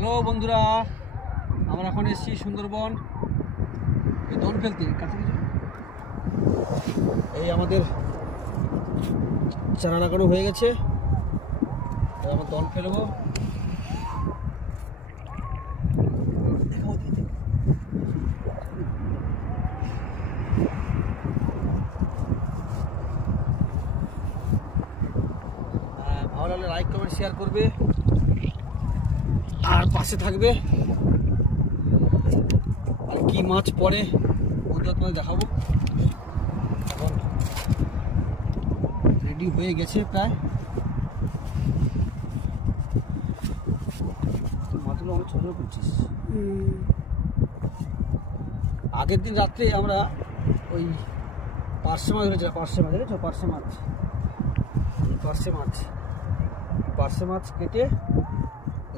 Hello বন্ধুরা, আমরা এখন এসেছি সুন্দরবন দল ফেলতে। কাছে এই আমাদের চারা লাগানো হয়ে গেছে, আমরা দল ফেলবো। ভালো লাগলে লাইক কমেন্ট শেয়ার করবে আর পাশে থাকবে। আর কি মাছ পড়ে ওটা তোমাদের দেখাবো। এখন রেডি হয়ে গেছে প্রায়। মাছগুলো অনেক ছোট করছিস। আগের দিন রাত্রে আমরা ওই পার্শে মাছ ধরেছিলাম। পার্শে মাছ দেখেছো? পার্শে মাছ কেটে